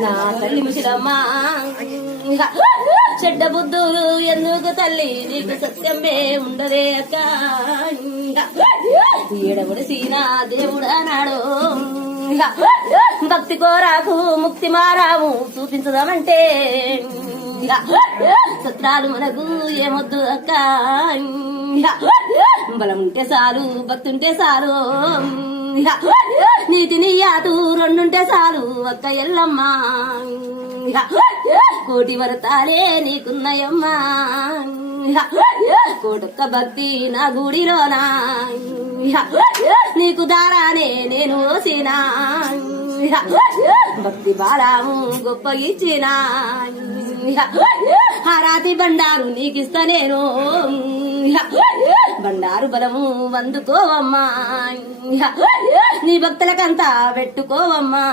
నా తల్లి ముసిలమ్మా చెడ్డ బుద్ధులు ఎందుకు తల్లి నీకు సత్యమే ఉండదే అక్క ఏడవుడు సీనా దేవుడు అన్నాడు భక్తి కోరాకు ముక్తి మారాము చూపించదామంటే సత్రాలు మనకు ఏమొద్దు అక్క బలం ఉంటే చాలు భక్తి ఉంటే చాలు నీతి నియాతు రెండుంటే చాలు అక్క ఎల్లమ్మా కోటి వరతాలే నీకున్నాయమ్మా కోటొక్క భక్తి నా గుడిలోనా నీకు దారానే నేను ఓసినా భక్తి బాలాము గొప్ప ఇచ్చినా హారాతి బండారు నీకిస్తా నేను బండారు బలము వందుకోవమ్మా నీ భక్తులకంతా పెట్టుకోవమ్మా.